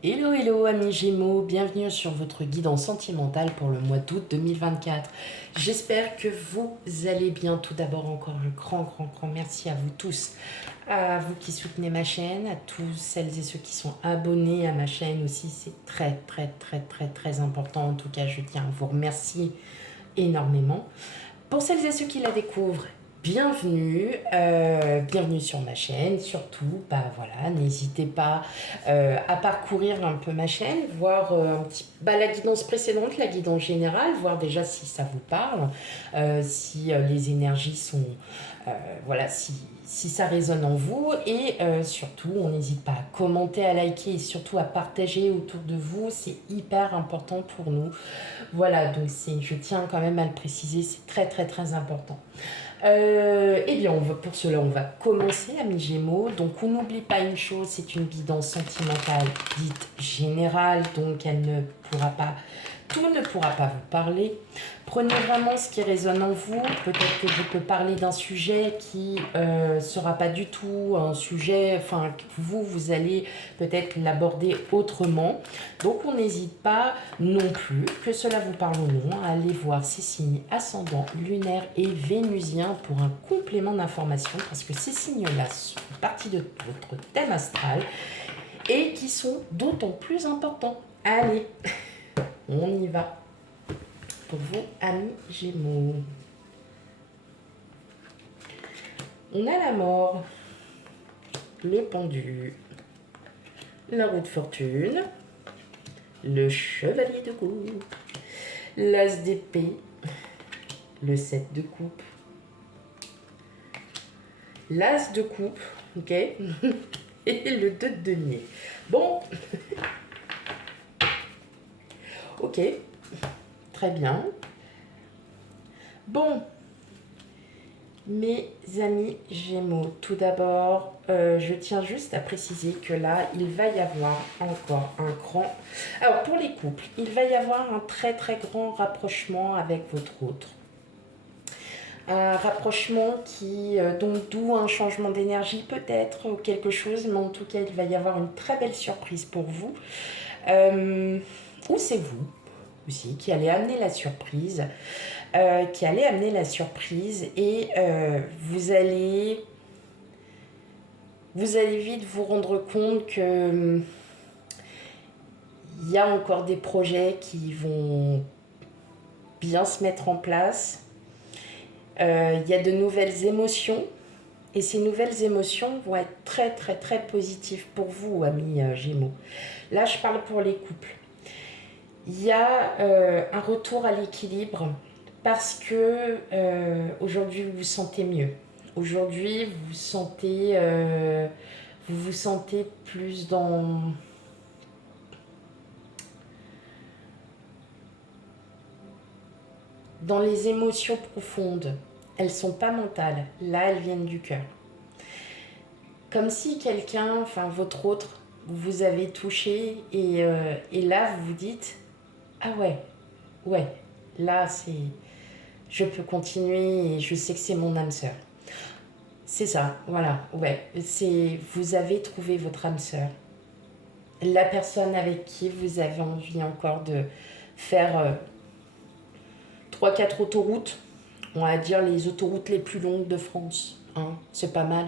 Hello, hello amis Gémeaux, bienvenue sur votre guide en sentimental pour le mois d'août 2024. J'espère que vous allez bien. Tout d'abord encore un grand merci à vous tous, à vous qui soutenez ma chaîne, à tous celles et ceux qui sont abonnés à ma chaîne aussi. C'est très important. En tout cas, je tiens à vous remercier énormément. Pour celles et ceux qui la découvrent, bienvenue, bienvenue sur ma chaîne. Surtout, bah voilà, n'hésitez pas à parcourir un peu ma chaîne, voir la guidance précédente, la guidance générale, voir déjà si ça vous parle, si les énergies sont, voilà, si ça résonne en vous. Et surtout, on n'hésite pas à commenter, à liker et surtout à partager autour de vous. C'est hyper important pour nous. Voilà, donc je tiens quand même à le préciser, c'est très important. Eh bien, pour cela, on va commencer, amis Gémeaux. Donc, on n'oublie pas une chose, c'est une guidance sentimentale dite générale, donc tout ne pourra pas vous parler. Prenez vraiment ce qui résonne en vous. Peut-être que je peux parler d'un sujet qui sera pas du tout un sujet, enfin, que vous allez peut-être l'aborder autrement. Donc, on n'hésite pas non plus, que cela vous parle ou non, à aller voir ces signes ascendants, lunaires et vénusiens pour un complément d'information, parce que ces signes-là sont partie de votre thème astral et qui sont d'autant plus importants. Allez, on y va. Pour vous, amis Gémeaux. On a la mort, le pendu, la roue de fortune, le chevalier de coupe, l'as d'épée, le 7 de coupe, l'as de coupe, ok, et le 2 de denier. Bon, ok, très bien. Bon, mes amis Gémeaux, tout d'abord, je tiens juste à préciser que là, il va y avoir encore un grand... Alors, pour les couples, il va y avoir un très grand rapprochement avec votre autre. Un rapprochement donc d'où un changement d'énergie peut-être, ou quelque chose, mais en tout cas, il va y avoir une très belle surprise pour vous. Ou c'est vous aussi qui allez amener la surprise. Et vous allez vite vous rendre compte que il y a encore des projets qui vont bien se mettre en place. Il y a de nouvelles émotions et ces nouvelles émotions vont être très positives pour vous, amis Gémeaux. Là, je parle pour les couples. Il y a un retour à l'équilibre parce que aujourd'hui vous vous sentez mieux. Aujourd'hui vous vous sentez plus dans les émotions profondes. Elles sont pas mentales. Là, elles viennent du cœur. Comme si quelqu'un, enfin votre autre, vous avez touché et là vous vous dites ah ouais, là je peux continuer et je sais que c'est mon âme sœur. C'est ça, voilà, ouais. Vous avez trouvé votre âme sœur. La personne avec qui vous avez envie encore de faire 3-4 autoroutes. On va dire les autoroutes les plus longues de France. Hein, c'est pas mal.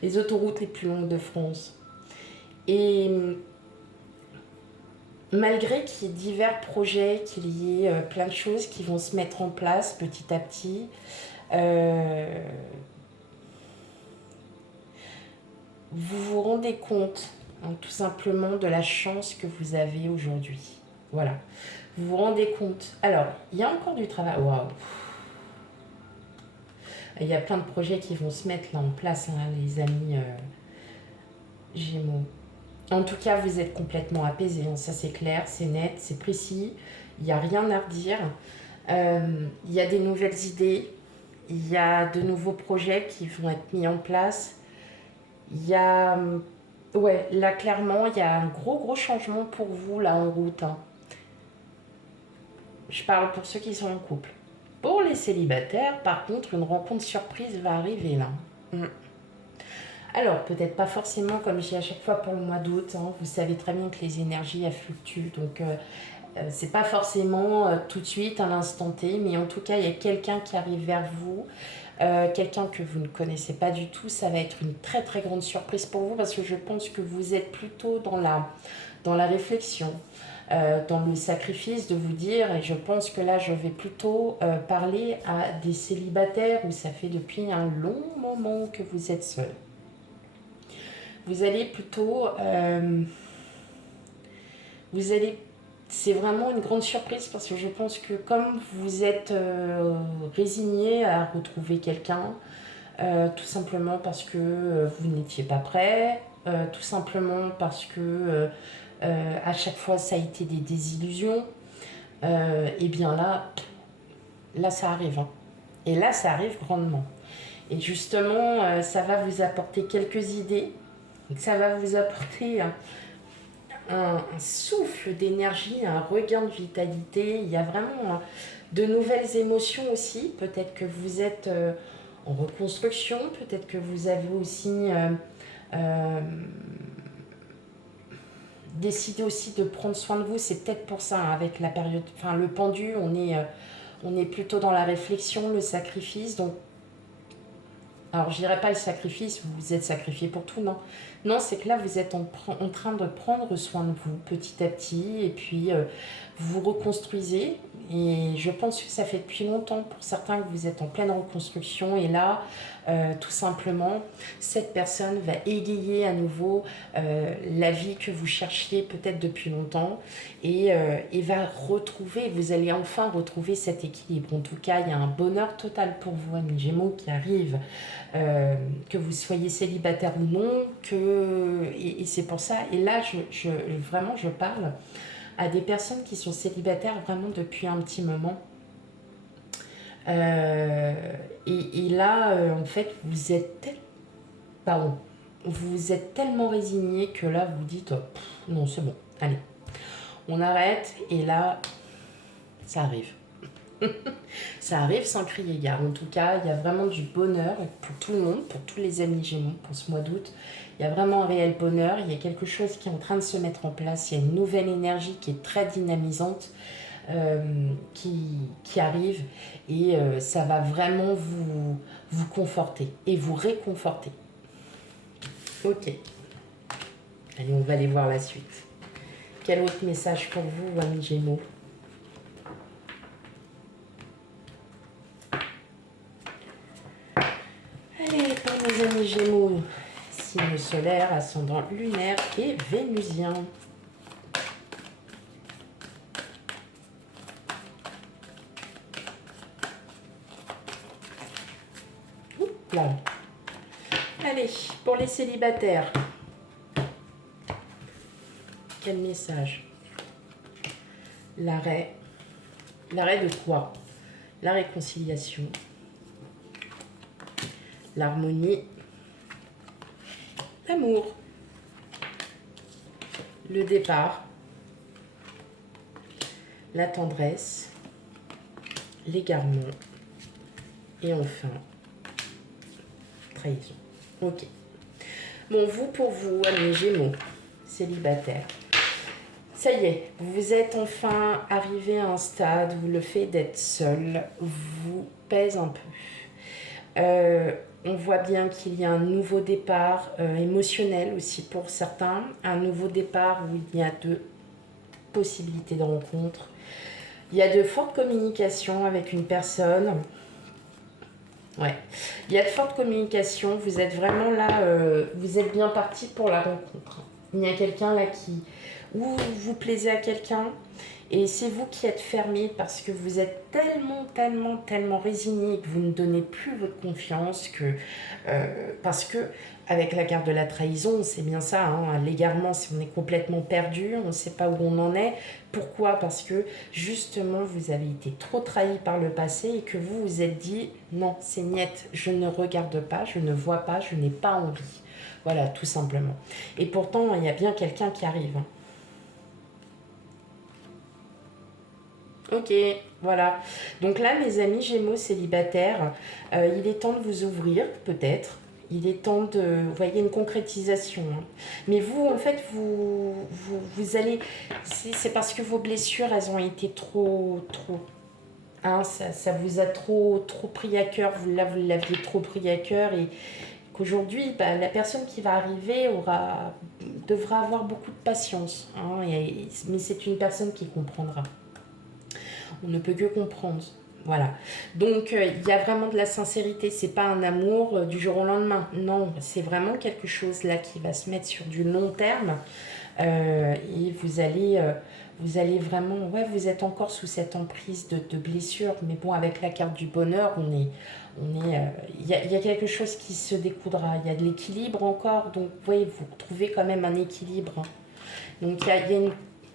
Les autoroutes les plus longues de France. Et malgré qu'il y ait divers projets, qu'il y ait plein de choses qui vont se mettre en place petit à petit, vous vous rendez compte hein, tout simplement de la chance que vous avez aujourd'hui. Voilà. Vous vous rendez compte. Alors, il y a encore du travail. Waouh. Il y a plein de projets qui vont se mettre là en place, hein, les amis Gémeaux. En tout cas, vous êtes complètement apaisés. Hein. Ça, c'est clair, c'est net, c'est précis. Il n'y a rien à redire. Il y a des nouvelles idées. Il y a de nouveaux projets qui vont être mis en place. Il y a... Ouais, là, clairement, il y a un gros changement pour vous, là, en route. Hein. Je parle pour ceux qui sont en couple. Pour les célibataires, par contre, une rencontre surprise va arriver, là. Alors, peut-être pas forcément, comme je dis à chaque fois pour le mois d'août, hein, vous savez très bien que les énergies, elles fluctuent, donc c'est pas forcément tout de suite, à l'instant T, mais en tout cas, il y a quelqu'un qui arrive vers vous, quelqu'un que vous ne connaissez pas du tout. Ça va être une très très grande surprise pour vous, parce que je pense que vous êtes plutôt dans la réflexion, dans le sacrifice de vous dire, et je pense que là je vais plutôt parler à des célibataires où ça fait depuis un long moment que vous êtes seul. Vous allez plutôt... vous allez... C'est vraiment une grande surprise, parce que je pense que comme vous êtes résigné à retrouver quelqu'un, tout simplement parce que vous n'étiez pas prêt, tout simplement parce que à chaque fois ça a été des désillusions, et bien là ça arrive, hein. Et là ça arrive grandement. Et justement, ça va vous apporter quelques idées, ça va vous apporter un souffle d'énergie, un regain de vitalité. Il y a vraiment de nouvelles émotions aussi. Peut-être que vous êtes en reconstruction, peut-être que vous avez aussi euh, décidé aussi de prendre soin de vous. C'est peut-être pour ça, hein, avec la période, enfin le pendu, on est plutôt dans la réflexion, le sacrifice. Donc, alors je dirais pas le sacrifice, vous vous êtes sacrifié pour tout, non. Non, c'est que là, vous êtes en train de prendre soin de vous petit à petit, et puis vous vous reconstruisez. Et je pense que ça fait depuis longtemps pour certains que vous êtes en pleine reconstruction. Et là, tout simplement, cette personne va égayer à nouveau la vie que vous cherchiez peut-être depuis longtemps, et va retrouver, vous allez enfin retrouver cet équilibre. En tout cas, il y a un bonheur total pour vous, amis Gémeaux, qui arrive. Que vous soyez célibataire ou non, et c'est pour ça, et là vraiment je parle à des personnes qui sont célibataires vraiment depuis un petit moment. Euh, et là, en fait, pardon, vous êtes tellement résigné que là, vous dites, oh, non, c'est bon, allez, on arrête, et là, ça arrive. Ça arrive sans crier gare. En tout cas, il y a vraiment du bonheur pour tout le monde, pour tous les amis Gémeaux pour ce mois d'août. Il y a vraiment un réel bonheur. Il y a quelque chose qui est en train de se mettre en place. Il y a une nouvelle énergie qui est très dynamisante, qui arrive, et ça va vraiment vous conforter et vous réconforter. Ok. Allez, on va aller voir la suite. Quel autre message pour vous, amis Gémeaux? Allez, pour mes amis Gémeaux, signe solaire, ascendant lunaire et vénusien. Oups là. Allez, pour les célibataires, quel message? L'arrêt. L'arrêt de quoi? La réconciliation, l'harmonie, l'amour, le départ, la tendresse, l'égarement, et enfin, trahison. Ok. Bon, pour vous, amis Gémeaux, célibataires, ça y est, vous êtes enfin arrivé à un stade où le fait d'être seul vous pèse un peu. On voit bien qu'il y a un nouveau départ émotionnel aussi pour certains, un nouveau départ où il y a de possibilités de rencontre. Il y a de fortes communications avec une personne. Ouais, il y a de fortes communications. Vous êtes vraiment là, vous êtes bien parti pour la rencontre. Il y a quelqu'un là où vous plaisez à quelqu'un, et c'est vous qui êtes fermé parce que vous êtes tellement résigné que vous ne donnez plus votre confiance, parce que avec la carte de la trahison, c'est bien ça, hein, l'égarement, si on est complètement perdu, on ne sait pas où on en est. Pourquoi? Parce que justement, vous avez été trop trahi par le passé, et que vous vous êtes dit, non, c'est niette, je ne regarde pas, je ne vois pas, je n'ai pas envie. Voilà, tout simplement. Et pourtant, il y a bien quelqu'un qui arrive, hein. Ok, voilà. Donc là, mes amis Gémeaux célibataires, il est temps de vous ouvrir, peut-être. Il est temps de... Vous voyez, une concrétisation. Hein. Mais vous, en fait, vous allez... C'est parce que vos blessures, elles ont été trop... Hein, ça vous a trop pris à cœur. Vous l'aviez trop pris à cœur. Et qu'aujourd'hui, bah, la personne qui va arriver devra avoir beaucoup de patience. Hein, mais c'est une personne qui comprendra. On ne peut que comprendre. Voilà. Donc, il y a vraiment de la sincérité. C'est pas un amour du jour au lendemain. Non, c'est vraiment quelque chose là qui va se mettre sur du long terme. Et vous allez vraiment... Ouais, vous êtes encore sous cette emprise de blessure. Mais bon, avec la carte du bonheur, il y a quelque chose qui se découdra. Il y a de l'équilibre encore. Donc, vous voyez, vous retrouvez quand même un équilibre. Hein. Donc, il y a une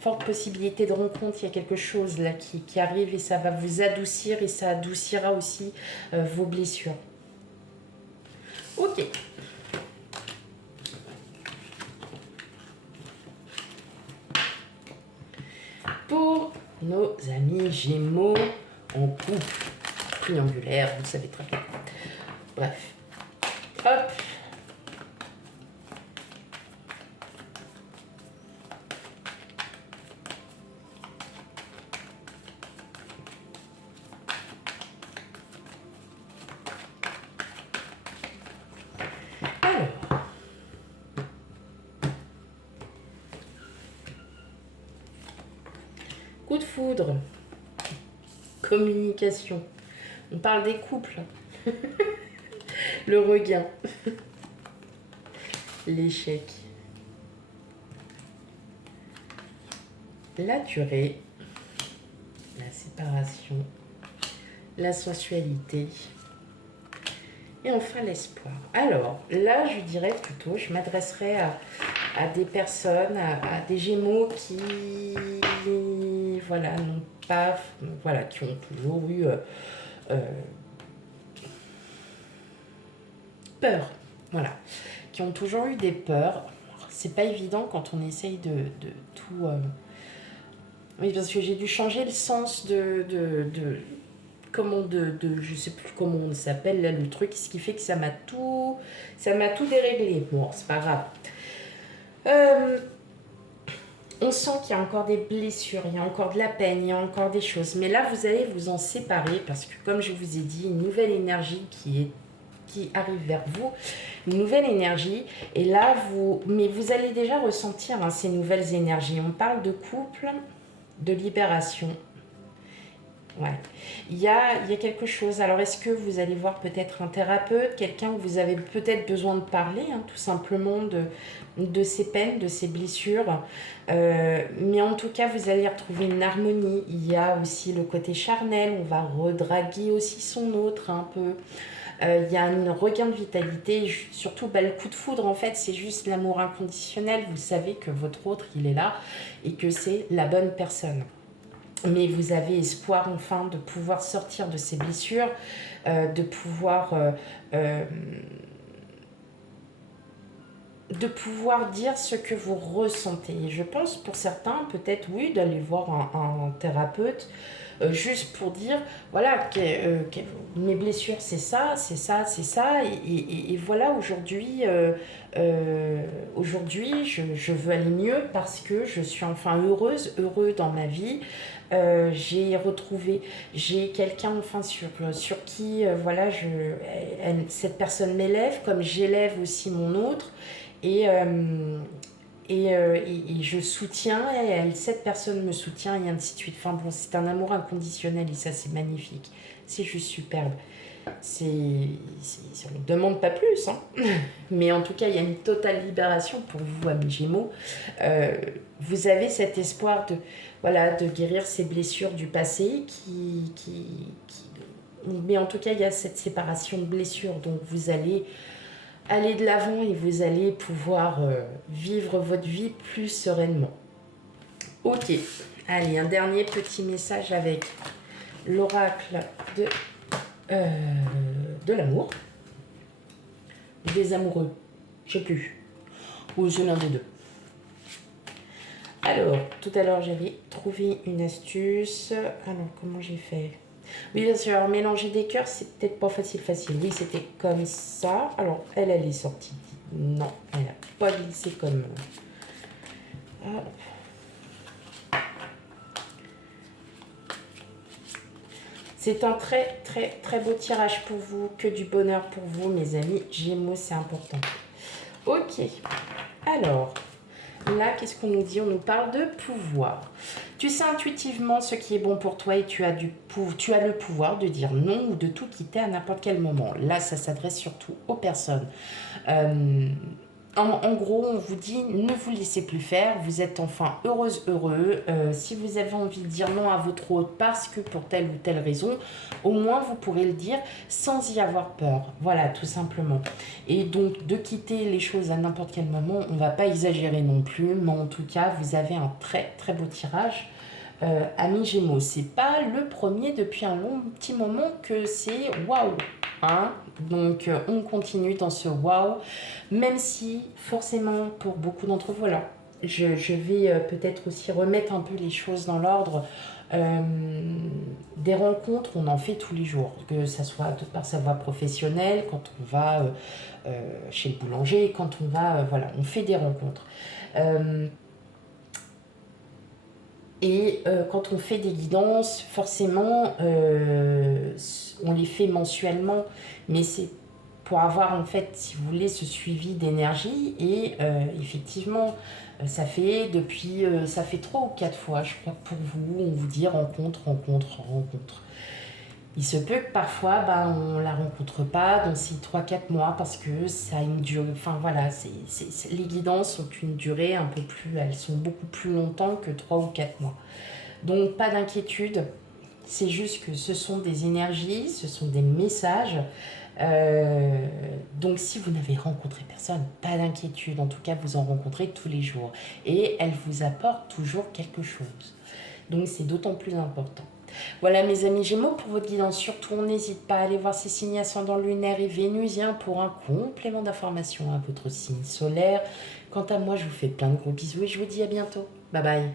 forte possibilité de rencontre, il y a quelque chose là qui arrive et ça va vous adoucir et ça adoucira aussi vos blessures. Ok. Pour nos amis Gémeaux en couple triangulaire, vous savez très bien. Bref. Hop. Coup de foudre, communication. On parle des couples. Le regain. L'échec. La durée. La séparation. La sensualité. Et enfin l'espoir. Alors là, je dirais plutôt, je m'adresserai à des personnes, à des Gémeaux qui, voilà, n'ont pas, voilà, qui ont toujours eu peur, voilà, qui ont toujours eu des peurs. C'est pas évident quand on essaye de tout. Oui, parce que j'ai dû changer le sens je sais plus comment on s'appelle là le truc, ce qui fait que ça m'a tout déréglé. Bon, c'est pas grave. On sent qu'il y a encore des blessures, il y a encore de la peine, il y a encore des choses. Mais là, vous allez vous en séparer parce que, comme je vous ai dit, une nouvelle énergie qui arrive vers vous, une nouvelle énergie. Et là, mais vous allez déjà ressentir hein, ces nouvelles énergies. On parle de couple, de libération. Ouais. Il y a quelque chose. Alors, est-ce que vous allez voir peut-être un thérapeute, quelqu'un où vous avez peut-être besoin de parler, hein, tout simplement de ces peines, de ces blessures. Mais en tout cas, vous allez retrouver une harmonie. Il y a aussi le côté charnel. On va redraguer aussi son autre un peu. Il y a un regain de vitalité. Surtout, le coup de foudre, en fait, c'est juste l'amour inconditionnel. Vous savez que votre autre, il est là et que c'est la bonne personne. Mais vous avez espoir enfin de pouvoir sortir de ces blessures, de pouvoir dire ce que vous ressentez. Et je pense pour certains, peut-être oui, d'aller voir un thérapeute, juste pour dire, voilà, mes blessures c'est ça, c'est ça, c'est ça. Et voilà, aujourd'hui, je veux aller mieux parce que je suis enfin heureux dans ma vie. J'ai quelqu'un enfin sur qui, voilà, cette personne m'élève, comme j'élève aussi mon autre. Et je soutiens, cette personne me soutient, et ainsi de suite. Enfin bon, c'est un amour inconditionnel et ça, c'est magnifique. C'est juste superbe. On ne demande pas plus, hein. Mais en tout cas, il y a une totale libération pour vous, amis Gémeaux. Vous avez cet espoir de guérir ces blessures du passé mais en tout cas, il y a cette séparation de blessures. Donc, vous allez aller de l'avant et vous allez pouvoir vivre votre vie plus sereinement. Ok, allez, un dernier petit message avec l'oracle de l'amour, des amoureux, je sais plus, ou c'est l'un des deux. Alors, tout à l'heure, j'avais trouvé une astuce. Alors, comment j'ai fait ? Oui, bien sûr, mélanger des cœurs, c'est peut-être pas facile. Oui, c'était comme ça. Alors, elle est sortie. Non, elle n'a pas glissé comme... Ah. C'est un très, très, très beau tirage pour vous. Que du bonheur pour vous, mes amis. Gémeaux, c'est important. Ok. Alors, là, qu'est-ce qu'on nous dit? On nous parle de pouvoir. Tu sais intuitivement ce qui est bon pour toi et tu as le pouvoir de dire non ou de tout quitter à n'importe quel moment. Là, ça s'adresse surtout aux personnes. En gros, on vous dit ne vous laissez plus faire, vous êtes enfin heureuse, heureux. Si vous avez envie de dire non à votre autre parce que pour telle ou telle raison, au moins vous pourrez le dire sans y avoir peur. Voilà, tout simplement. Et donc, de quitter les choses à n'importe quel moment, on ne va pas exagérer non plus, mais en tout cas, vous avez un très très beau tirage. Amis Gémeaux, c'est pas le premier depuis un long petit moment que c'est waouh, hein. Donc on continue dans ce waouh, même si forcément pour beaucoup d'entre vous, alors je vais peut-être aussi remettre un peu les choses dans l'ordre. Des rencontres, on en fait tous les jours, que ça soit de par sa voie professionnelle, quand on va chez le boulanger, quand on va, voilà, on fait des rencontres. Et quand on fait des guidances, forcément, on les fait mensuellement, mais c'est pour avoir, en fait, si vous voulez, ce suivi d'énergie. Et effectivement, ça fait 3 ou 4 fois, je crois, pour vous, on vous dit rencontre, rencontre, rencontre. Il se peut que parfois, on ne la rencontre pas dans ces 3-4 mois parce que ça a une durée. Enfin voilà, les guidances ont une durée un peu plus. Elles sont beaucoup plus longtemps que 3 ou 4 mois. Donc pas d'inquiétude, c'est juste que ce sont des énergies, ce sont des messages. Donc si vous n'avez rencontré personne, pas d'inquiétude. En tout cas, vous en rencontrez tous les jours. Et elles vous apportent toujours quelque chose. Donc c'est d'autant plus important. Voilà mes amis Gémeaux, pour votre guidance, surtout on n'hésite pas à aller voir ces signes ascendants lunaires et vénusiens pour un complément d'information à votre signe solaire. Quant à moi, je vous fais plein de gros bisous et je vous dis à bientôt. Bye bye.